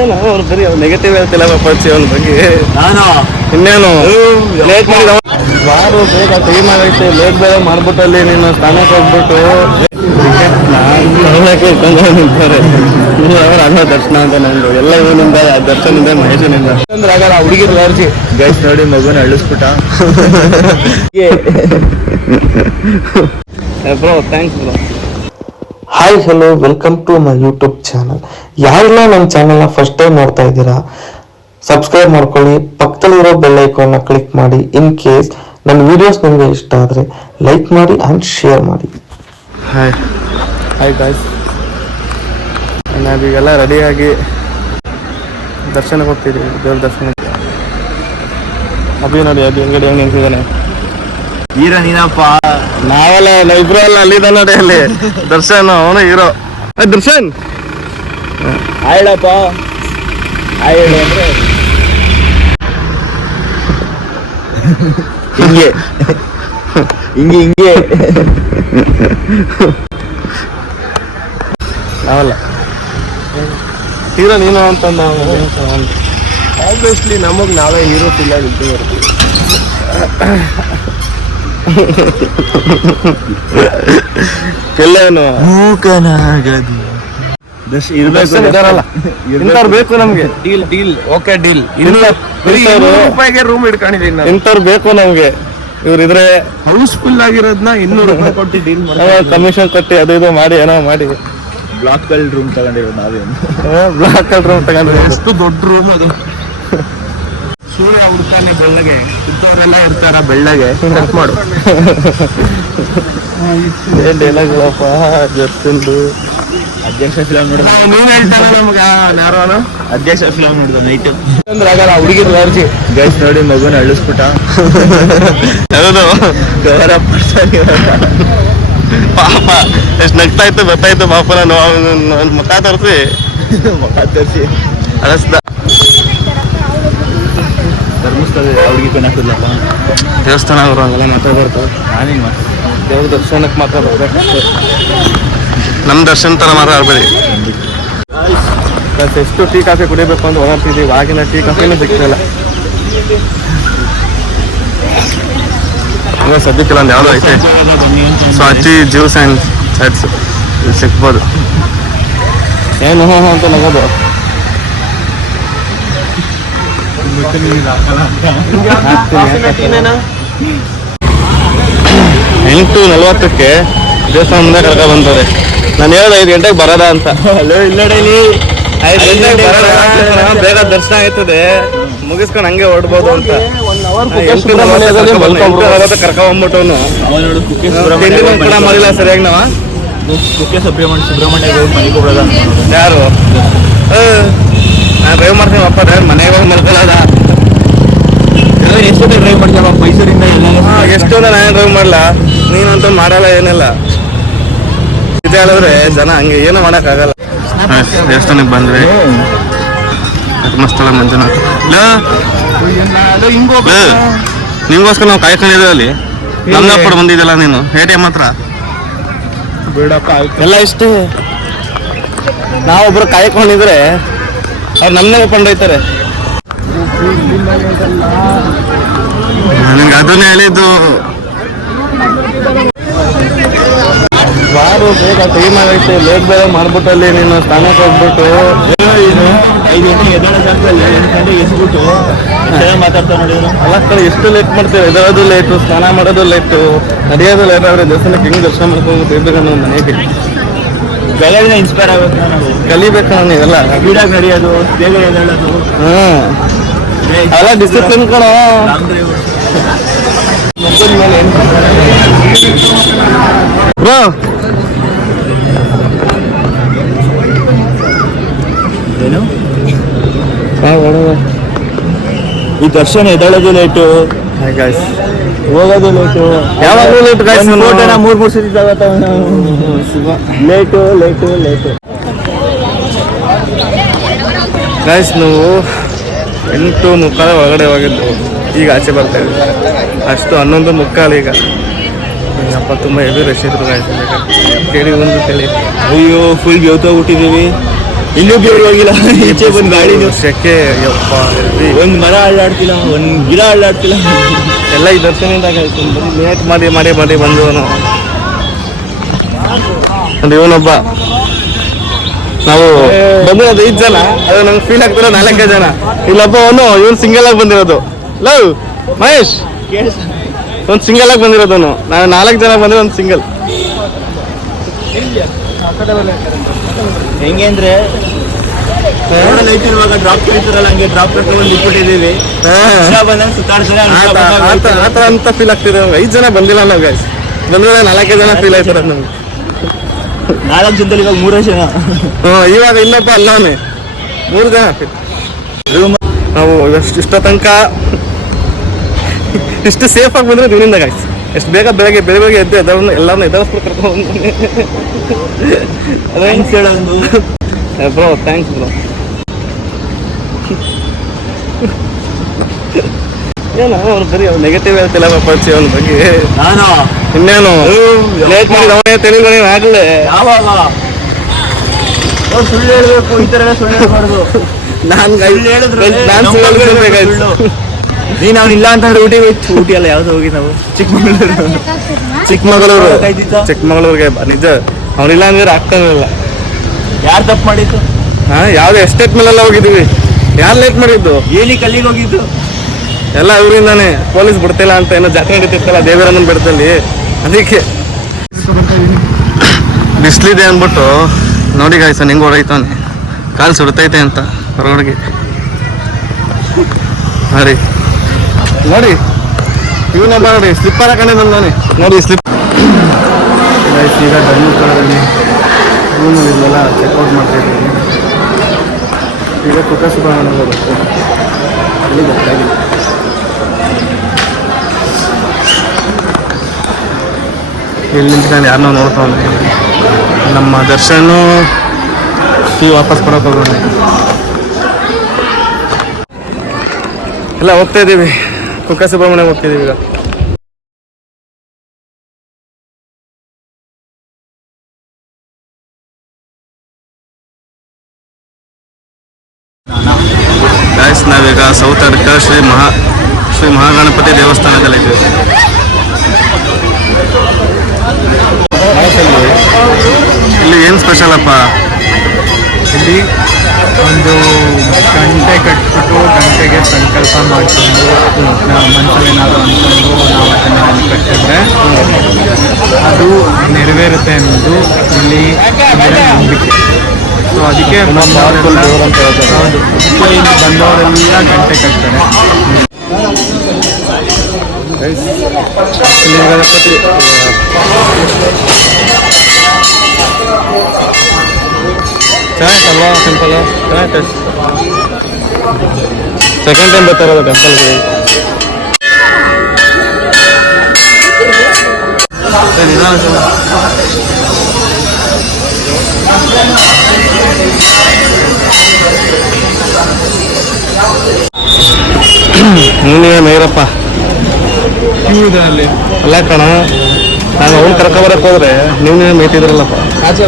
ಏನು ಅವ್ರು ಬರೀ ನೆಗೆಟಿವ್ ಹೇಳ್ತಿಲ್ಲ ಪಡಿಸಿ ಅವನ ಬಗ್ಗೆ. ನಾನು ಇನ್ನೇನು ಲೇಟ್ ಮಾಡಿ ಬಾರು ಬೇಗ ಟೈಮ್ ಆಗೈತೆ, ಲೇಟ್ ಬೇರೆ ಮಾಡ್ಬಿಟ್ಟಲ್ಲಿ ನೀನು ಸ್ಥಾನಕ್ಕೆ ಹೋಗ್ಬಿಟ್ಟು ನಿಂತಾರೆ. 3 ಅವರ್ ಆಗೋ ದರ್ಶನ ಅಂತ ನಂದು ಎಲ್ಲ ಇವನಿಂದ ದರ್ಶನಿಂದ ಮಹೇಶನಿಂದ ಅಂದ್ರೆ ಆಗಲ್ಲ. ಹುಡುಗಿರ್ ಅರ್ಜಿ ಗೈಸ್ ನೋಡಿ ಮಗುನ ಅಳಿಸ್ಬಿಟ್ಟ. Bro thanks bro. Hi hello welcome to my YouTube channel. ಯಾರೆಲ್ಲ ನನ್ನ ಚಾನಲ್ನ ಫಸ್ಟ್ ಟೈಮ್ ನೋಡ್ತಾ ಇದ್ದೀರಾ, ಸಬ್ಸ್ಕ್ರೈಬ್ ಮಾಡ್ಕೊಳ್ಳಿ, ಪಕ್ಕದಲ್ಲಿರೋ ಬೆಲ್ ಐಕಾನ್ನ ಕ್ಲಿಕ್ ಮಾಡಿ. ಇನ್ ಕೇಸ್ ನನ್ನ ವಿಡಿಯೋಸ್ ನಿಮಗೆ ಇಷ್ಟ ಆದರೆ ಲೈಕ್ ಮಾಡಿ ಆ್ಯಂಡ್ ಶೇರ್ ಮಾಡಿ. ಹಾಯ್ ಗಾಯ್ಸ್, ನಾವೀಗೆಲ್ಲ ರೆಡಿಯಾಗಿ ದರ್ಶನಕ್ಕೆ ಹೋಗ್ತಿದ್ದೀವಿ, ದೇವ್ರ ದರ್ಶನಕ್ಕೆ. ಅಭಿ ನೋಡಿ, ಅಭಿ ಅಂಗಡಿ ಹೆಂಗೆ ನಿಂತಿದ್ದಾನೆ. ಹೀರ ನೀನಪ್ಪ, ನಾವೆಲ್ಲ ಇಬ್ರು ಅಲ್ಲ, ಅಲ್ಲಿದ್ದ ನೋಡಿ ಅಲ್ಲಿ ದರ್ಶನ್, ಅವನು ಹೀರೋ. ದರ್ಶನ್ ಆಯ್ಡಪ್ಪ, ಆಯ್ಡು ಅಂದ್ರೆ ಹಿಂಗೆ ಹಿಂಗೆ ಹಿಂಗೆ ನಾವಲ್ಲ ಹೀರೋ ನೀನು ಅಂತಂದ. ಆಬ್ವಿಯಸ್ಲಿ ನಮಗೆ ನಾವೇ ಹೀರೋ ಫೀಲ್ ಆಗಿದ್ದು ಬರ್ತೀವಿ. ಕೆಲವನು ಮೂಕನಾಗದು ಇದಾರಲ್ಲ, ಇಂಥವ್ರು ಬೇಕು ನಮ್ಗೆ. Deal deal okay deal. ರೂಪಾಯಿಗೆ ರೂಮ್ ಇಟ್ಕೊಂಡಿದ್ದೀನಿ, ಇಂಥವ್ರು ಬೇಕು ನಮ್ಗೆ. ಇವ್ರಿದ್ರೆ ಹೌಸ್ಫುಲ್ ಆಗಿರೋದನ್ನ 200 ರೂಪಾಯಿ ಕೊಟ್ಟು ಡೀಲ್ ಮಾಡಿ, ಕಮಿಷನ್ ಕೊಟ್ಟು ಅದು ಇದು ಮಾಡಿ ಏನೋ ಮಾಡಿ ಬ್ಲಾಕ್ ಅಲ್ಲಿ ರೂಮ್ ತಗೊಂಡಿರೋದು ನಾವೇನು. ಬ್ಲಾಕ್ ಅಲ್ಲಿ ರೂಮ್ ತಗೊಂಡ್ರೆ ಎಷ್ಟು ದೊಡ್ಡ ರೂಮ್ ಅದು. ಸೂರ್ಯ ಹುಡ್ತಾನೆ ಬೆಳ್ಳಗೆ, ಇದ್ದವರೆಲ್ಲ ಇರ್ತಾರ ಬೆಳ್ಳಗೆ. ಕಟ್ ಮಾಡು. ಏನ್ ಡೈಲಾಗ್ಗಳಪ್ಪ ಜಸ್ಟಿಂದು. ಅಧ್ಯಕ್ಷ ಫಿಲಮ್ ನೋಡಿದ ನೀನ್ ಹೇಳ್ತಾನೆ ನಮ್ಗ ಯಾರೋ ಅಧ್ಯಕ್ಷ ಫಿಲಮ್ ನೋಡಿದ ನೈಟ್ ಅಂದ್ರೆ ಆಗಲ್ಲ. ಹುಡುಗಿರ್ ಅರ್ಜಿ ಗೈಸ್ ನೋಡಿ ಮಗುನ ಅಳಿಸ್ಬಿಟ್ಟ. ಹೌದು, ಗೌರ ಪಾಪ ಎಷ್ಟು ನಗ್ತಾ ಇತ್ತು ಗೊತ್ತಾಯ್ತು. ಪಾಪ ನಾನು ಮುಖ ತೋರಿಸಿ ಅಳಿಸ್ದ. ಧರ್ಮಸ್ಥಳ ಹುಡುಗಿ ಕೊನಾಕಿಲ್ಲಪ್ಪ, ದೇವಸ್ಥಾನ ಅವರು ಹಂಗೆಲ್ಲ ಮಾತಾಡ್ಬಾರ್ದು. ನಾನೇನು ಮಾಡ್ತೀನಿ, ದೇವ್ರ ದರ್ಶನಕ್ಕೆ ಮಾತ್ರ ಬರ್ಬೇಕು. ನಮ್ಮ ದರ್ಶನ ಥರ ಮಾತ್ರ ಆಡ್ಬೇಡಿ. ಎಷ್ಟು ಟೀ ಕಾಫಿ ಕುಡಿಬೇಕು ಅಂತ ಓಡಾಡ್ತಿದ್ದೀವಿ, ಆಗಿನ ಟೀ ಕಾಫಿನೂ ಸಿಗ್ತಿಲ್ಲ. ಸದ್ಯಕ್ಕಿಲ್ಲ ಒಂದು ಯಾವುದೋ ಐತೆ, ಸ್ವಾಚಿ ಜ್ಯೂಸ್ ಆ್ಯಂಡ್ ಚಾಟ್ಸ್ ಸಿಗ್ಬೋದು. ಏನು ಅಂತ ನಗೋದು. 8:40ಕ್ಕೆ ದೇವಸ್ಥಾನ ಮುಂದೆ ಕರ್ಕ ಬಂದವ್ರೆ. ನಾನು ಹೇಳಿದೆ 5 ಗಂಟೆಗೆ ಬರೋದ ಅಂತ. ಇಲ್ಲಡಲಿ 5 ಗಂಟೆಗೆ ಬರೋಣ, ಬೇಗ ದರ್ಶನ ಆಯ್ತದೆ, ಮುಗಿಸ್ಕೊಂಡು ಹಂಗೆ ಹೊಡ್ಬೋದು ಅಂತ. 8:40 ಕರ್ಕೊಂಡ್ಬಿಟ್ಟವನು ಅವನು ಕುಕ್ಕೆ ಕೂಡ ಮಾಡಿಲ್ಲ ಸರಿಯಾಗಿ. ನಾವ ಕುಕ್ಕೆ ಸುಬ್ರಹ್ಮಣ್ಯ ಮನೆಗೆ ಹೋಗೋದ. ಯಾರು ನಾನು ಡ್ರೈವ್ ಮಾಡ್ತೀನಿ, ಅಪ್ಪ ಡ್ರೈವ್ ಮನೆಗೆ ಹೋಗಿ ಮಲ್ಕೊಳ್ಳೋದ. ಎಷ್ಟೊತ್ತೆ ಡ್ರೈವ್ ಮಾಡ್ತೀವ ಮೈಸೂರಿಂದ ಎಲ್ಲ? ಎಷ್ಟೊಂದ ನಾನೇ ಡ್ರೈವ್ ಮಾಡಲ್ಲ, ನೀನಂತೂ ಮಾಡಲ್ಲ ಏನಿಲ್ಲ. ಇದೆ ಹೇಳಿದ್ರೆ ಜನ ಹಂಗೆ ಏನೂ ಮಾಡೋಕ್ಕಾಗಲ್ಲ. ದೇವಸ್ಥಾನಕ್ಕೆ ಬಂದ್ವಿ, ಧರ್ಮಸ್ಥಳ ಮಂಜುನಾಥ. ನಿಮ್ಗೋಸ್ಕರ ನಾವು ಕಾಯ್ಕೊಂಡಿದ್ದೀವಿ ಅಲ್ಲಿ. ನಮ್ದಪ್ಪ ಬಂದಿದ್ದಲ್ಲ ನೀನು ATM ಹತ್ರ. ಬಿಡಪ್ಪ ಎಲ್ಲ ಇಷ್ಟೇ, ನಾವೊಬ್ರು ಕಾಯ್ಕೊಂಡಿದ್ರೆ ಅವ್ರು ನಮ್ಮನ್ನೇ ಕೊಂಡೊಯ್ತಾರೆ. ನನಗೆ ಅದನ್ನೇ ಹೇಳಿದ್ದು. ಬಾರು ಬೇಗ ಟೈಮ್ ಆಗೈತೆ, ಲೇಟ್ ಬೇರೆ ಮಾಡ್ಬಿಟ್ಟಲ್ಲಿ ನೀನು ಸ್ಥಾನಕ್ಕೆ ಹೋಗ್ಬಿಟ್ಟು 5 ಗಂಟೆಗೆ ಎದ್ದೇಳೋ ಜಾಗದಲ್ಲಿ 8 ಗಂಟೆಗೆ ಎಸ್ಬಿಟ್ಟು ಮಾತಾಡ್ತಾ ನೋಡಿದ್ರು. ಅಲ್ಲ ಕಡೆ ಎಷ್ಟು ಲೇಟ್ ಮಾಡ್ತೇವೆ, ಎದೋದು ಲೇಟು, ಸ್ನಾನ ಮಾಡೋದು ಲೇಟು, ನಡೆಯೋದು ಲೇಟ್ ಆದರೆ ದೇವಸ್ಥಾನಕ್ಕೆ ಹೆಂಗೆ ದರ್ಶನ ಮಾಡ್ಕೊಂಡು ಬೇಗ ನಮ್ಮ ಮನೆಗೆ ಬೆಳಗ್ಗೆ ಇನ್ಸ್ಪೈರ್ ಆಗಬೇಕು, ನಾವು ಕಲಿಬೇಕು. ನಾನು ಇವೆಲ್ಲ ಸ್ಪೀಡಾಗಿ ನಡೆಯೋದು, ಬೇಗ ಎದ್ದೇಳೋದು, ಅಲ್ಲ ಡಿಸಿಪ್ಲಿನ್ ಕಣೋ. ಬ್ರೋ ಏನು ಈ ದರ್ಶನ ಎದ್ದೇಳೋದು ಲೇಟು, ಹೋಗೋದು ಲೇಟು, ಯಾವಾಗಲೂ ಲೇಟ್ ಗಾಯ್ಸ್. 3 ಸತಿ ಲೇಟು ಲೇಟು ಲೇಟು ಗಾಯ್ಸ್. ನಾವು 8:30 ಒಳಗಡೆ ಹೋಗಿದ್ದು, ಈಗ ಆಚೆ ಬರ್ತಾ ಇದ್ವಿ. ಅಷ್ಟು 11:45 ಈಗ. ಅಪ್ಪ ತುಂಬ ಹೆವಿ ರಶ್ ಇದ್ರು ಗಾಯ್ಸ್. ಕೇಳಿ ಒಂದು ಕೇಳಿ ಅಯ್ಯೋ ಫುಲ್ ಗೆವ್ತೋಗ್ಬಿಟ್ಟಿದ್ದೀವಿ. ಇನ್ನೂ ಬೇರೆ ಹೋಗಿಲ್ಲ, ಈಚೆ ಬಂದು ಗಾಡಿ ಸೆಕೆ ಯಪ್ಪ heavy. ಒಂದು ಮರ ಅಳ್ಳಾಡ್ತಿಲ್ಲ, ಒಂದು ಗಿಡ ಅಳ್ಳಾಡ್ತಿಲ್ಲ. ಎಲ್ಲ ಈ ದರ್ಶನದಿಂದ ಲೇಟ್ ಮಾಡಿ ಮಾಡಿ ಮಾಡಿ ಬಂದವನು. ಒಂದು ಇವನೊಬ್ಬ, ನಾವು ಬಂದಿರೋದು 5 ಜನ, ಅದು ನಂಗೆ ಫೀಲ್ ಆಗ್ತಿರೋ 4 ಜನ. ಇಲ್ಲೊಬ್ಬ ಇವನು ಸಿಂಗಲ್ ಆಗಿ ಬಂದಿರೋದು. ಲವ್ ಮಹೇಶ್ ಒಂದು ಸಿಂಗಲ್ ಆಗಿ ಬಂದಿರೋದವನು. ನಾವು 4 ಜನ ಬಂದ್ರೆ ಒಂದು ಸಿಂಗಲ್. ಹೆಂಗೆ ಅಂದ್ರೆ ಇರುವಾಗ ಡ್ರಾಪ್ ಕಳಿತಾರಲ್ಲ, ಹಂಗೆ ಡ್ರಾಪ್ ಕಟ್ಕೊಂಡು ಇಟ್ಬಿಟ್ಟಿದ್ದೀವಿ. ಬಂದಂಗೆ ಸುತ್ತಾಡ್ತಾರೆ ಆತರ ಅಂತ ಫೀಲ್ ಆಗ್ತಿದೆ. 5 ಜನ ಬಂದಿಲ್ಲ ನಾವು ಗೈಸ್, ಬಂದ್ರೆ 4 ಜನ ಫೀಲ್ ಆಯ್ತಾರೆ ನಮ್ಗೆ. 4 ಜನದಲ್ಲಿ ಇವಾಗ 3 ಜನ. ಇವಾಗ ಇನ್ನೊಬ್ಬ ಅಲ್ಲವನೇ 3 ಜನ. ನಾವು ಇಷ್ಟ ತನಕ ಇಷ್ಟು ಸೇಫ್ ಆಗಿ ಬಂದ್ರೆ ಇವನಿಂದ ಗಾಯ್ಸ್. ಎಷ್ಟು ಬೇಗ ಬೆಳಗ್ಗೆ ಎದ್ದು ಎಲ್ಲರನ್ನ ಎದುರಿಸ್ಬಿಟ್ಟು ಕರ್ಕೊಂಡು ಬ್ರೋ. Thanks bro. ಏನೋ ಅವ್ನು ಬರೀ ಅವ್ನು ನೆಗೆಟಿವ್ ಹೇಳ್ತಿಲ್ಲ ಪಡಿಸಿ ಅವನ ಬಗ್ಗೆ. ನಾನು ಇನ್ನೇನು ಲೇಟ್ ಮಾಡಿದ ಅವನೇ ತಿಳಿಲ್ವ ನೀವು ಆಗಲೇ. ಯಾವಾಗ ಸುಳ್ಳು ಹೇಳ್ಬೇಕು, ಈ ಥರ ಸುಳ್ಳು ಹೇಳ್ಬಾರ್ದು. ನಾನು ನೀನು ಅವ್ನಿಲ್ಲ ಅಂತಂದ್ರೆ ಊಟಿ ಅಲ್ಲ ಯಾವ್ದು ಹೋಗಿ ನಾವು ಚಿಕ್ಕಮಗಳೂರಿಗೆ ನಿಜ. ಅವನಿಲ್ಲ ಅಂದ್ರೆ ಆಗ್ತಾನಿಲ್ಲ. ಯಾರು ತಪ್ಪು ಮಾಡಿದ್ದು? ಯಾವ್ದು ಎಸ್ಟೇಟ್ ಮೇಲೆಲ್ಲ ಹೋಗಿದ್ದೀವಿ. ಯಾರು ಲೇಟ್ ಮಾಡಿದ್ದು? ಏನಕ್ಕೆ ಅಲ್ಲಿಗೆ ಹೋಗಿದ್ದು? ಎಲ್ಲ ಇವರಿಂದಾನೆ. ಪೊಲೀಸ್ ಬಿಡ್ತಿಲ್ಲ ಅಂತ ಏನೋ ಜಾತ್ರೆ ನಡೀತಿರ್ತಲ್ಲ ದೇವರಮ್ಮನ ಬಿಡ್ತಲ್ಲಿ, ಅದಕ್ಕೆ ಬಿಸಿಲಿದೆ ಅಂದ್ಬಿಟ್ಟು ನೋಡಿ ಗಾಯ್ಸ ಹೆಂಗೆ ಹೊರೈತಾನೆ. ಕಾಲು ಸುಡ್ತೈತೆ ಅಂತ ಹೊರಗಡೆಗೆ. ಹಾಂ ರೀ ನೋಡಿ, ಇವನೊಬ್ಬ ನೋಡಿ ಸ್ಲಿಪ್ಪರ್ ಹಾಕೊಂಡೆ ಬಂದಾನೆ ನೋಡಿ. ಸ್ಲಿಪ್ ಗೈಸ್ ಈಗ ಧರ್ಮಸ್ಥಳದಲ್ಲಿ ರೂಮಲ್ಲಿ ಇಲ್ಲೆಲ್ಲ ಚೆಕ್ಔಟ್ ಮಾಡ್ತಾ ಇದ್ದೀವಿ. ಈಗ ಕುಕ್ಕ ಸುಬ್ರಹ್ಮಣ್ಯ ಹೋಗುತ್ತೆ, ಅಲ್ಲಿ ಗೊತ್ತಾಗಿಲ್ಲ. ಇಲ್ಲಿ ನಿಂತ್ಕೊಂಡು ಯಾರನ್ನೋ ನೋಡ್ತಾವೆ. ನಮ್ಮ ದರ್ಶನು ವಾಪಸ್ ಕೊಡೋಕೆ ಹೋಗೋಣ. ಎಲ್ಲ ಹೋಗ್ತಾ ಇದ್ದೀವಿ, ಕುಕ್ಕ ಸುಬ್ರಹ್ಮಣ್ಯ ಹೋಗ್ತಿದ್ದೀವಿ ಈಗ. ಗಾಯ್ಸ್ ನಾವೀಗ ಸೌತ್ ಅಡ್ಕ ಶ್ರೀ ಮಹಾಗಣಪತಿ ದೇವಸ್ಥಾನದಲ್ಲಿದ್ದೀವಿ. ಇಲ್ಲಿ ಏನು ಸ್ಪೆಷಲ್ ಅಪ್ಪ? ಇಲ್ಲಿ ಒಂದು ಗಂಟೆ ಕಟ್ಬಿಟ್ಟು ಗಂಟೆಗೆ ಸಂಕಲ್ಪ ಮಾಡಿಕೊಂಡು ನಾವು ಮನಸ್ಸಲ್ಲಿ ಏನಾದರೂ ಅಂದ್ಕೊಂಡು ನಾವು ಅದನ್ನು ಕಟ್ಟಿದ್ರೆ ಅದು ನೆರವೇರುತ್ತೆ ಅನ್ನೋದು ಇಲ್ಲಿ ನಂಬಿಕೆ. ಸೊ ಅದಕ್ಕೆ ಬಂದವರೆಲ್ಲ ಗಂಟೆ ಕಟ್ತಾರೆ. ಇಲ್ಲಿ ಗಣಪತಿ ಚೆನ್ನಾಗಿತ್ತಲ್ವಾ? ಸಿಂಪಲ್ ಚೆನ್ನಾಗಿತ್ತು. ಸೆಕೆಂಡ್ ಟೈಮ್ ಬರ್ತಾ ಇರೋದು ಟೆಂಪಲ್ಗೆ. ನೀವೇ ಮೇರಪ್ಪ ಇದರಲ್ಲಿ ಅಲ್ಲ ಕಣ, ನಾನು ಅವ್ನು ಕರ್ಕೊಬರಕ್ಕೆ ಹೋದ್ರೆ ನೀವೇ ಮೇಯ್ತಿದ್ರಲ್ಲಪ್ಪ. ಆಚೆ